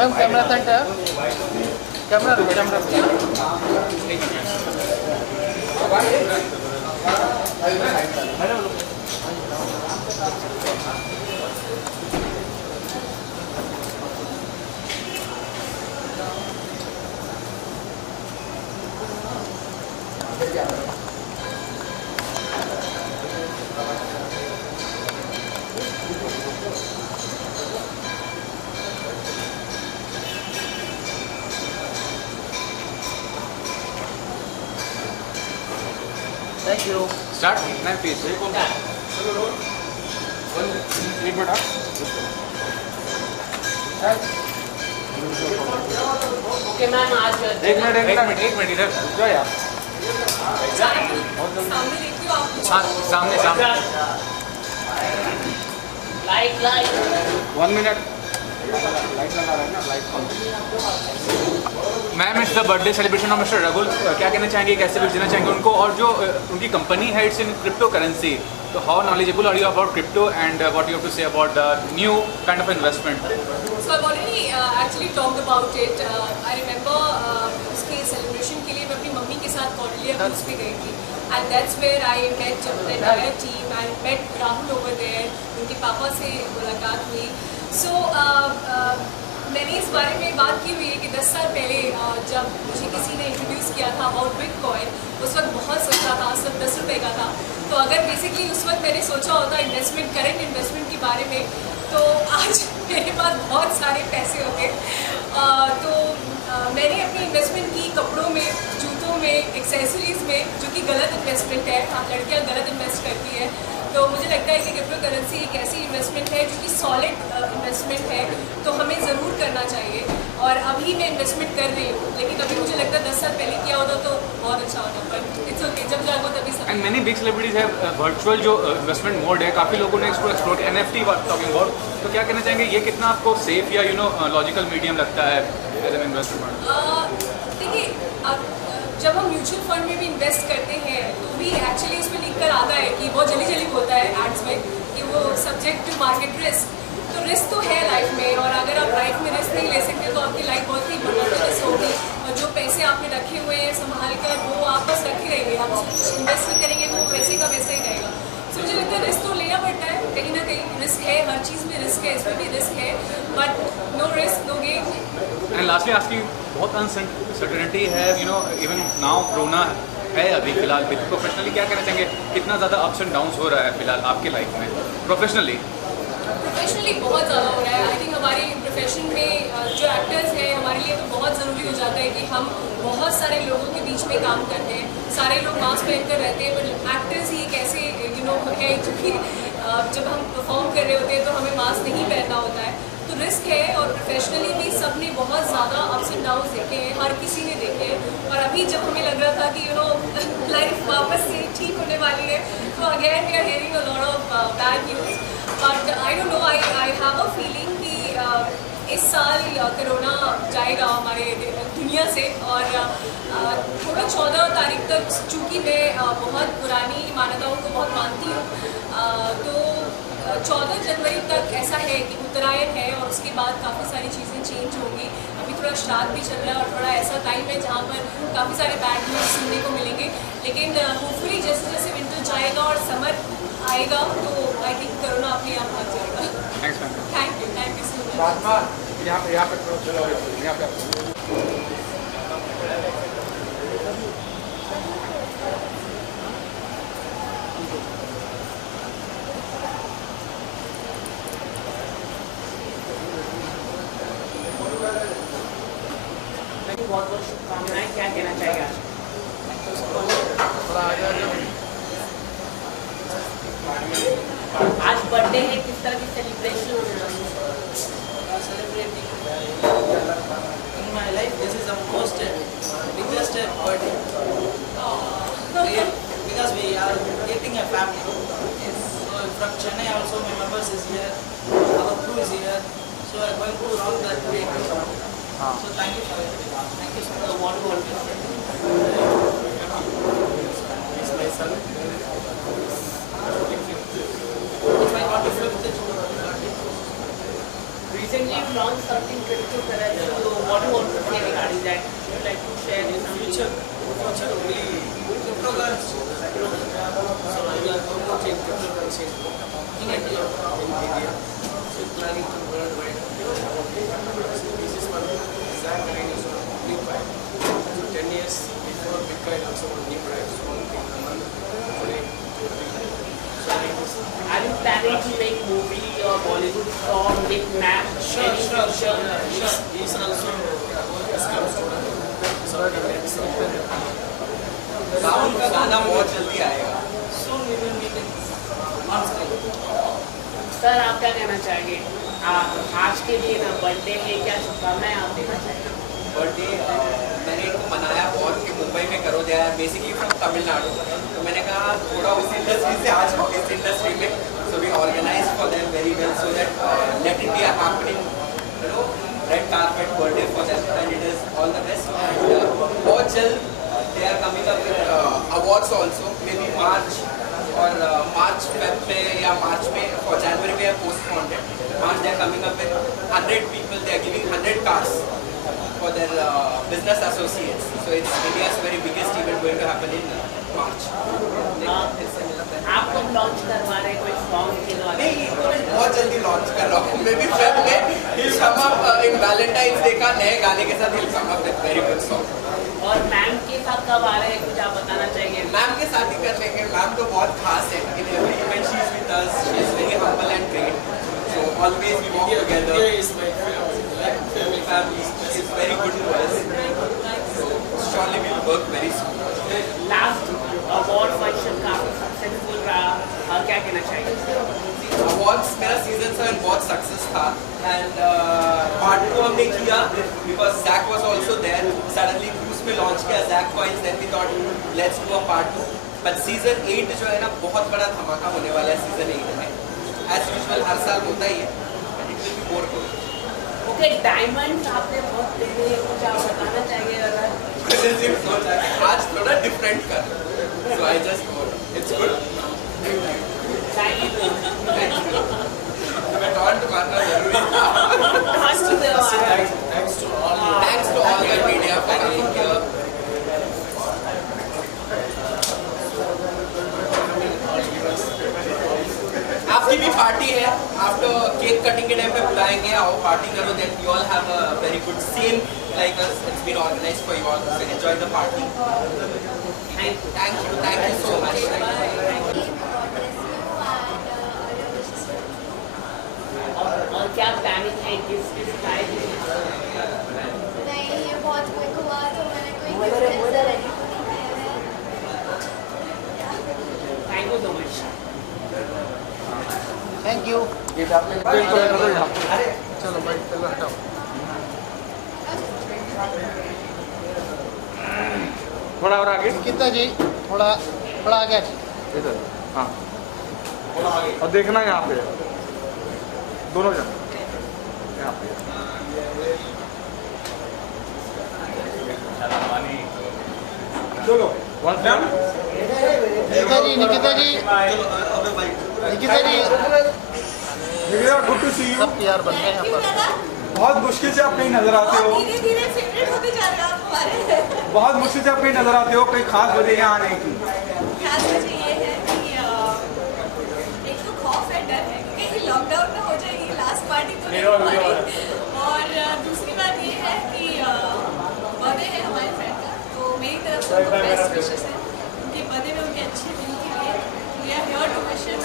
Ma'am camera centre camera thank you start ma'am please एक minute okay ma'am आज एक minute इधर जाओ यार हाँ सामने लाइट 1 मिनट लाइट लगा रहा है ना light ma'am it's the birthday celebration of mister रघुल क्या कहना चाहेंगे कैसे विश देना चाहेंगे उनको और जो उनकी कंपनी है इट्स इन क्रिप्टो करेंसी तो how knowledgeable are you about crypto and what you have to say about the new kind of investment So I've already actually talked about it. I remember उसके celebration के लिए मैं अपनी mummy के साथ Cordelia बीच पे गई थी and that's where I met the entire team. I met Rahul over there. उनके पापा से मुलाकात हुई. So मैंने इस बारे में बात की हुई है कि 10 साल पहले जब मुझे किसी ने इंट्रोड्यूस किया था अबाउट बिटकॉइन उस वक्त बहुत सस्ता था सिर्फ 10 रुपये का था. तो अगर बेसिकली उस वक्त मैंने सोचा होता इन्वेस्टमेंट करेंट इन्वेस्टमेंट के बारे में तो आज मेरे पास बहुत सारे पैसे होते. तो मैंने अपनी इन्वेस्टमेंट की कपड़ों में जूतों में एक्सेसरीज़ में जो कि गलत इन्वेस्टमेंट है. लड़कियाँ गलत इन्वेस्ट करती है. तो मुझे लगता है कि क्रिप्टो करेंसी एक ऐसी इन्वेस्टमेंट है जो कि सॉलिड इन्वेस्टमेंट है तो हमें ज़रूर करना चाहिए. और अभी मैं इन्वेस्टमेंट कर रही हूँ लेकिन अभी मुझे लगता है 10 साल पहले किया होता तो बहुत अच्छा होता. बट इट्स ओके जब जागो तभी सब. एंड मेनी बिग सेलिब्रिटीज है वर्चुअल जो इन्वेस्टमेंट मोड है काफ़ी लोगों ने इसको एक्सप्लोर NFT टॉकिंग अबाउट तो क्या कहना चाहेंगे ये कितना आपको सेफ या लॉजिकल मीडियम लगता है एज एन इन्वेस्टमेंट? देखिए जब हम म्यूचुअल फंड में भी इन्वेस्ट करते हैं तो भी एक्चुअली उसमें लिख कर आता है कि बहुत जल्दी होता है एड्स में कि वो सब्जेक्ट टू मार्केट रिस्क. तो रिस्क तो है लाइफ में और अगर आप लाइफ में रिस्क नहीं ले सकते तो आपकी लाइफ बहुत ही मोनोटोनस होगी और जो पैसे आपने रखे हुए हैं संभाल कर वो आप बस रखे रहेंगे. आप उसमें कुछ इन्वेस्ट नहीं करेंगे तो वो वैसे का वैसा ही रहेगा. तो मुझे लगता है रिस्क तो लेना पड़ता है कहीं ना कहीं. रिस्क है हर चीज़ में रिस्क है इसमें भी रिस्क है but no risk no gain. And lastly आपकी बहुत अनसर्टेनिटी है इवन नाउ कोरोना है अभी फिलहाल प्रोफेशनली क्या कहना चाहेंगे कितना ज़्यादा अप्स एंड डाउन्स हो रहा है फिलहाल आपके लाइफ में प्रोफेशनली बहुत ज़्यादा हो रहा है. आई थिंक हमारे प्रोफेशन में जो एक्टर्स हैं हमारे लिए तो बहुत ज़रूरी हो जाता है कि हम बहुत सारे लोगों के बीच में काम करते हैं. सारे लोग मास्क पहनकर रहते हैं बट एक्टर्स ही एक ऐसे है जो कि जब हम परफॉर्म कर रहे होते हैं तो हमें मास्क नहीं पहनना होता है. तो रिस्क है और प्रोफेशनली भी सब ने बहुत ज़्यादा अप्स एंड डाउन्स देखे हैं. हर किसी ने देखे हैं. और अभी जब हमें लग रहा था कि लाइफ वापस से ठीक होने वाली है तो again we are hearing a lot of bad news. But I don't know I have a feeling कि इस साल कोरोना जाएगा हमारे दुनिया से. और थोड़ा 14 तारीख तक चूँकि मैं बहुत पुरानी मान्यताओं को बहुत मानती हूँ तो 14 जनवरी तक ऐसा है कि उत्तरायण है और उसके बाद काफ़ी सारी चीज़ें चेंज होंगी. अभी थोड़ा श्राद्ध भी चल रहा है और थोड़ा ऐसा टाइम है जहाँ पर काफ़ी सारे बैड न्यूज़ सुनने को मिलेंगे. लेकिन होपफुली जैसे जैसे विंटर जाएगा और समर आएगा तो आई थिंक कोरोना अपने आप भाग जाएगा. Thank you so much. यहाँ पे बहुत बहुत शुभकामनाएं. क्या कहना चाहेगा आज बर्थडे है किस तरह की celebration celebrating in my life. This is the most biggest birthday because we are getting a family. So from Chennai also my members is here, our crew is here. So I'm going to rock that day. So thank you for everything. Thank you so much. what It's my 25th. Recently you launched something cryptocurrency. So what do you want to say regarding that? Would you like to share in Future really cryptocurrency. So we are promoting cryptocurrency in India. So planning to worldwide. This is one exact line is new price. So 10 years before Bitcoin also was new price. Today. Are you planning to make movie or Bollywood song with Mac? Sure. He's also SCOM student. So Rahul का गाना बहुत जल्दी आएगा। soon we will meet on screen. Sir आप क्या कहना चाहेंगे? आज के दिन बर्थडे है, क्या शुभकामनाएं आप देना चाहेंगे? बर्थडे मैंने इनको मनाया बहुत कि मुंबई में करो दिया है, बेसिकली फ्रॉम तमिलनाडु, तो मैंने कहा थोड़ा उस इंडस्ट्री से आज हो इस इंडस्ट्री में, so we organise for them very well so that let it be happening, you know, red carpet birthday for them and it is all the best and बहुत जल्द they are coming up with awards also, may be March और March Feb में या मार्च में और जनवरी में postponed है, March they are coming up with 100 people, they are giving 100 cars for their business associates. So it's India's very biggest event going to happen in March. आप कब launch करवा रहे हैं कोई सॉन्ग के द्वारा? नहीं, बहुत जल्दी लॉन्च कर रहा हूँ, मे बी फेब में he'll come up in Valentine's Day का नए गाने के साथ he'll come up with very good song. और मैम के साथ कब आ रहे हैं, कुछ आप बताना चाहिए? मैम के साथ ही कर लेंगे, मैम तो बहुत खास है, in every event she is with us, she is very humble and great. So always we walk together. India is my family. She is very good to us. So surely we will work very soon. Last award function काफी successful रहा, क्या कहना चाहिए? Awards मेरा season 7 बहुत success था and part 2 हमने किया because Jack was also there, suddenly cruise पे लॉन्च किया Jack coins, then we thought let's do a part 2, but season 8 जो है ना बहुत बड़ा धमाका होने वाला है सीजन 8 में, एज यूजुअल हर साल होता ही है, but it will be more good. Okay, diamond आपने बहुत देखे, कुछ आप बताना चाहिए अगर? आज थोड़ा डिफरेंट कर, so I just it's good, thank you. मैं टॉन्ट मारना जरूरी था। Thanks to all. Thanks to all the media for coming here. आपकी भी पार्टी है, आफ्टर केक कटिंग के टाइम पे बुलाएंगे, आओ पार्टी करो, then you all have a very good same like us, it's been organised for you all, so enjoy the party. Thank you so much. और क्या प्लानिंग है, किस टाइप? नहीं, ये बहुत क्विक हुआ तो मैंने कोई गिफ्ट ऐसा रेडी तो नहीं किया है। Thank you so much. Thank you. चलो भाई चलो हटाओ। थोड़ा और आगे कितना जी, थोड़ा आगे इधर, हाँ, और देखना यहाँ पे दोनों जन यहाँ पे। चलो निकिता जी गुड टू सी यू। सब यार बन गए यहाँ पर। बहुत मुश्किल से आप कहीं नजर आते हो, धीरे-धीरे फेवरेट होते जा रहे हो आप हमारे। बहुत मुश्किल से आप कहीं नजर आते हो, कोई खास वजह यहाँ आने की? खास वजह ये है कि एक तो खौफ है, डर है कि कहीं लॉकडाउन ना हो जाएगी, लास्ट पार्टी तो नहीं हो पाएगी, और दूसरी बात ये है कि बर्थडे है हमारे फ्रेंड का, तो मेरी तरफ से उनको बेस्ट विशेस है उनके बर्थडे में, उनके अच्छे दिन के लिए we are here to wish him.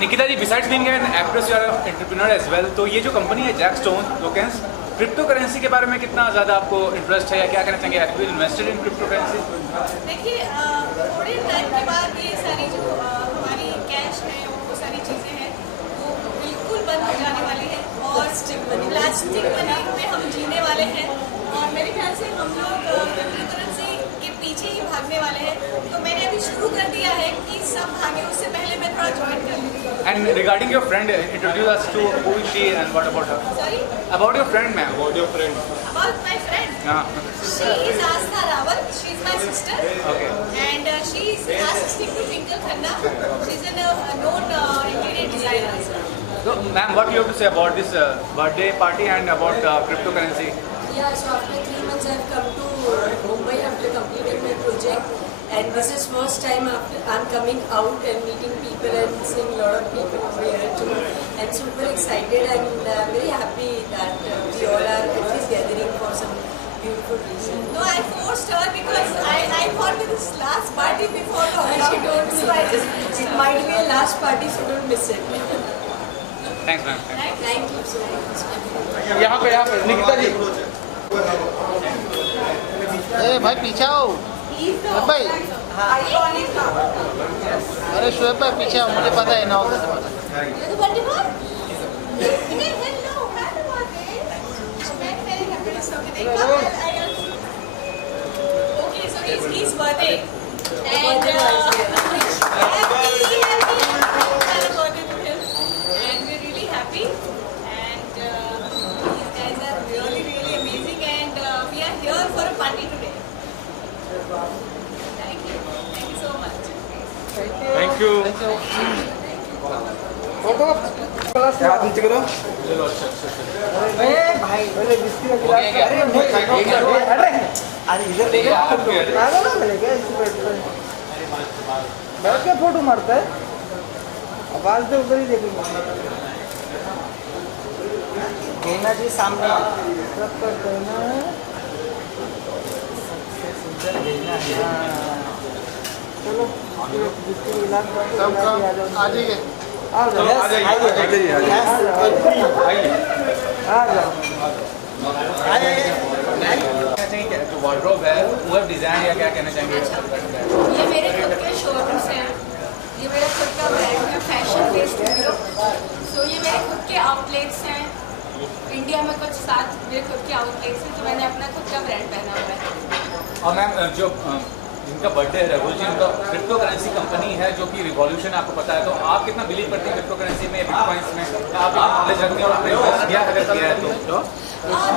Nikita ji, besides being an actress, you are an entrepreneur as well. तो ये जो कंपनी है Jack stone tokens, crypto currency के बारे में कितना ज़्यादा आपको इंटरेस्ट है या क्या कहना चाहेंगे? Have you invested in crypto currency? देखिए, थोड़े टाइम के बाद ये सारी जो हमारी कैश है, वो सारी चीज़ें हैं, वो बिल्कुल बंद हो जाने वाली है और प्लास्टिक मनी में हम जीने वाले हैं, और मेरे ख्याल से हम लोग क्रिप्टो करेंसी के पीछे ही भागने वाले हैं। तो मैंने अभी शुरू कर दिया है कि सब भागे, उससे पहले मैं थोड़ा ज्वाइन कर लूँगी। And regarding your friend, introduce us to who is she and what about her? Sorry? About your friend, ma'am. About your friend. About my friend. She is Astha Rawal. She is my sister. Okay. And she is assisting to Twinkle Khanna. She is a known interior designer. So, ma'am, what do you have to say about this birthday party and about cryptocurrency? Yeah, so after 3 months I've come to Mumbai after completing my project, and this is first time after I'm coming out and meeting people and seeing a lot of people over here too, and super excited, and I'm very happy that we all are at least gathering for some beautiful reason. No, I forced her because I thought this last party before And she told me so I just it might be a last party, so don't miss it. Thanks, ma'am. Thank you so much. यहाँ पे निकिता जी ए भाई पीछे आओ शुएब भाई अरे शुएब भाई पीछे आओ मुझे पता है ना होता तुम्हारा Okay, so it's his birthday. And happy birthday to him. And we're really happy. And these guys are really, really amazing. And we are here for a party today. Thank you. Thank you so much. Thank you photo हाथ नीचे करो भाई पहले biscuit का गिलास अरे आज इधर देखो पागल हो गए क्या इस बैठ के फोटो मारता है आवाज तो उधर ही देखूंगा कहना जी सामने सब कर देना चलो बिस्किट गिलास आ जाइए जो वार्डरोब है वो है डिजाइन या क्या कहना चाहेंगे? ये मेरे खुद के शोरूम्स हैं, ये मेरा खुद का ब्रांड है फैशन डे स्टूडियो। सो ये मेरे खुद के आउटलेट्स हैं, इंडिया में कुछ 7 मेरे खुद के आउटलेट्स हैं, तो मैंने अपना खुद का ब्रांड पहना हुआ है। और मैम जो जिनका बर्थडे है रघुल जी, उनका क्रिप्टो करेंसी कंपनी है जो कि रिवॉल्यूशन आपको पता है, तो आप कितना बिलीव करते हैं क्रिप्टो करेंसी में, बिटकॉइंस में? आप नॉलेज रखते हैं और आपने इन्वेस्ट किया अगर किया है तो?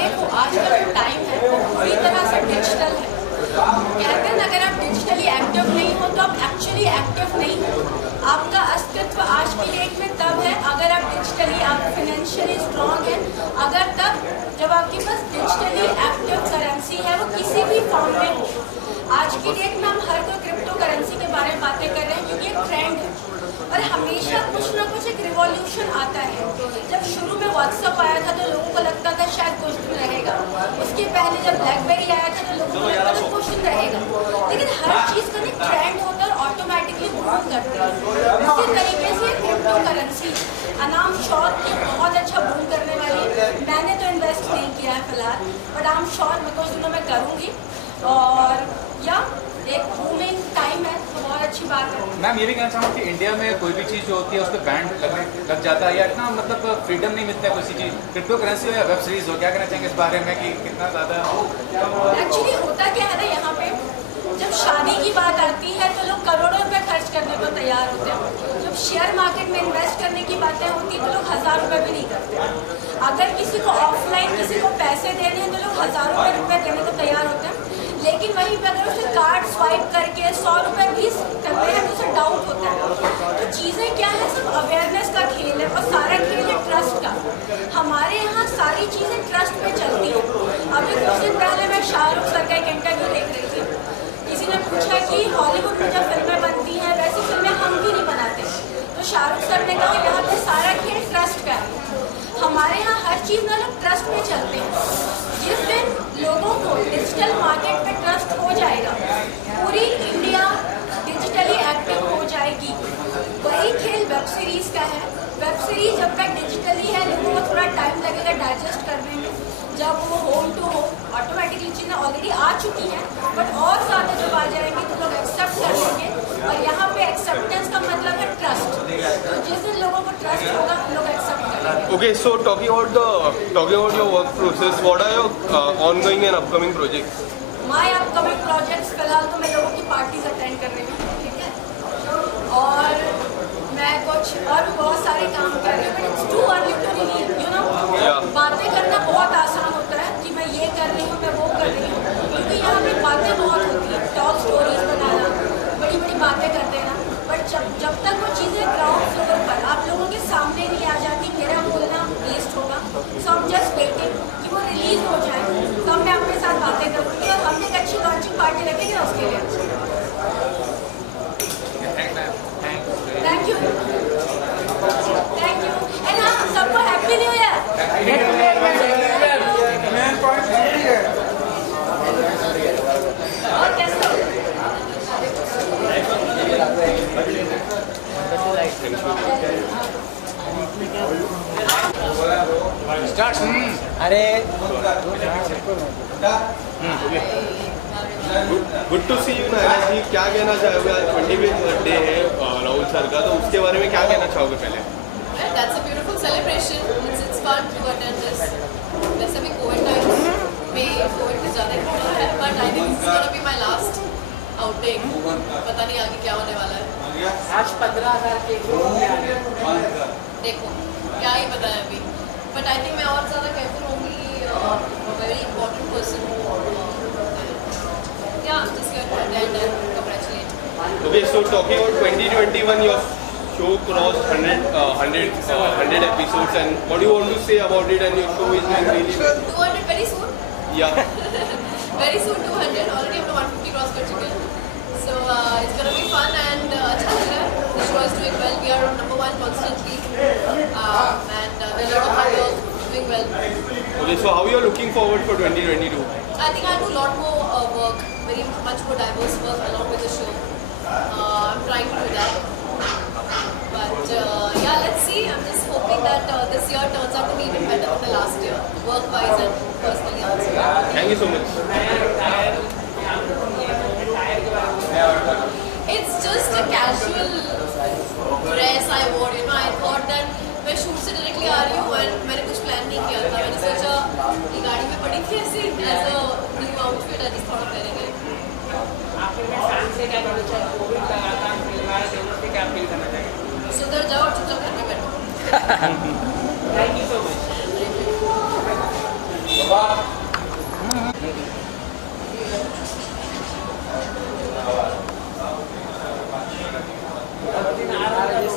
देखो आज का जो टाइम है वो पूरी तरह से डिजिटल है। कहते हैं अगर आप डिजिटली एक्टिव नहीं हो तो आप एक्चुअली एक्टिव नहीं हो। आपका अस्तित्व आज की डेट में तब है अगर आप डिजिटली, आप फाइनेंशियली स्ट्रॉन्ग हैं, अगर तब जब आपके पास डिजिटली एक्टिव करेंसी है वो किसी भी फॉर्म में हो। आज की डेट में हम हर कोई क्रिप्टो करेंसी के बारे में बातें कर रहे हैं क्योंकि एक ट्रेंड है और हमेशा कुछ ना कुछ एक रिवॉल्यूशन आता है। जब शुरू में व्हाट्सअप आया था तो लोगों को लगता था शायद कुछ दिन रहेगा, उसके पहले जब ब्लैकबेरी आया था तो लोगों को लगता था कुछ दिन रहेगा, लेकिन हर चीज़ का एक ट्रेंड होता है और ऑटोमेटिकली बूम करते हैं। उसी तरीके से क्रिप्टो करेंसी अनाम श्योर की बहुत अच्छा बूम करने वाली है। मैंने तो इन्वेस्ट नहीं किया है फिलहाल, बट आई एम श्योर मैं कुछ दिनों में करूँगी और या एक बूमिंग टाइम है तो बहुत अच्छी बात है। मैम ये भी कहना चाहूँगा कि इंडिया में कोई भी चीज़ जो होती है उस पर बैंड लग जाता है या इतना मतलब फ्रीडम नहीं मिलता है किसी चीज़, क्रिप्टो करेंसी हो या वेब सीरीज हो, क्या कहना चाहेंगे इस बारे में कि कितना ज़्यादा? एक्चुअली होता क्या है ना, यहाँ पे जब शादी की बात आती है तो लोग करोड़ों रुपए खर्च करने को तैयार होते हैं। जब शेयर मार्केट में इन्वेस्ट करने की बातें होती है तो लोग 1000 रुपये भी नहीं करते। अगर किसी को ऑफलाइन किसी को पैसे देने हैं तो लोग हज़ारों रुपये देने को तैयार होते हैं, लेकिन वहीं पर अगर उसे कार्ड स्वाइप करके 100 रुपये भी करते हैं तो उसे डाउट होता है। तो चीज़ें क्या है, सब अवेयरनेस का खेल है और सारा खेल है ट्रस्ट का। हमारे यहाँ सारी चीज़ें ट्रस्ट पे चलती हैं। अभी कुछ दिन पहले मैं शाहरुख सर का एक इंटरव्यू देख रही थी, किसी ने पूछा कि हॉलीवुड में जब फिल्में बनती हैं वैसी फिल्में हम क्यों नहीं बनाते, तो शाहरुख सर ने कहा यहाँ पे सारा खेल ट्रस्ट का है। हमारे यहाँ हर चीज़ में लोग ट्रस्ट पे चलते हैं। जिस दिन लोगों को डिजिटल मार्केट पे ट्रस्ट हो जाएगा, पूरी इंडिया डिजिटली एक्टिव हो जाएगी। वही खेल वेब सीरीज का है। वेब सीरीज जब तक डिजिटली है लोगों को थोड़ा टाइम लगेगा डाइजेस्ट करने में, जब वो होम टू होम ऑटोमेटिकली चीज़ें ऑलरेडी आ चुकी हैं, बट और ज़्यादा जब आ जाएंगी तो लोग एक्सेप्ट कर लेंगे। और यहाँ पे एक्सेप्टेंस का मतलब है ट्रस्ट। तो जिस दिन लोगों को ट्रस्ट होगा लोग एक्सेप्ट करेंगे। Okay, so talking about your work process, what are your ongoing and upcoming projects? My upcoming projects फिलहाल तो मैं लोगों की पार्टीज अटेंड कर रही हूँ, ठीक है, और मैं कुछ और भी बहुत सारे काम कर रही हूँ, but it's too early to reveal, you know. बातें करना बहुत आसान होता है कि मैं ये कर रही हूँ, मैं वो कर रही हूँ, क्योंकि यहाँ पे बातें बहुत होती हैं, टॉक स्टोरीज बनाना, बड़ी बड़ी बातें कर देना, बट जब तक वो चीज़ें ग्राउंड फ्लोर पर आप लोगों के सामने नहीं आ जाती, अरे good to see you Naira ji, क्या कहना चाहोगे? आज 25th बर्थडे है राहुल सर का, तो उसके बारे में क्या कहना चाहोगे पहले? That's a beautiful celebration. It's fun to attend this. वैसे भी कोविड टाइम में कोविड कुछ ज़्यादा ही होता है, but I think this is gonna be my last outing. पता नहीं आगे क्या होने वाला है. आज 15,000 के देखो क्या ही पता है अभी. But I think मैं और ज़्यादा केयरफुल होंगी. Very important person. Yeah, just here to attend and congratulate. Okay, so talking about 2021, your show crossed 100 episodes, and what do you want to say about it? And your show is doing really well. 200 very soon. Yeah. Very soon 200. Already हम लोग 150 cross कर चुके हैं. So it's gonna be fun and अच्छा लग रहा है. The show is doing well. We are on number 1 constantly, and we're a lot of hard work, doing well. Okay, so how you are looking forward for 2022? I think I'll do a lot more work, very much more diverse work along with the show. I'm trying to do that. But yeah, let's see. I'm just hoping that this year turns out to be even better than the last year, work-wise and personally also. Thank you so much. It's just a casual dress I wore. You know, I thought that मैं shoot से directly आ रही हूँ and मैंने कुछ plan नहीं किया था. मैंने सोचा ये गाड़ी में पड़ी थी ऐसी as a new outfit. I just thought of wearing it. आपके में फैन से क्या कहना चाहिए? कोविड लगातार फैल रहा है, देशों से क्या फील करना चाहिए? सुधर जाओ और चुपचाप घर में बैठो. Thank you so much.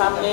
सामने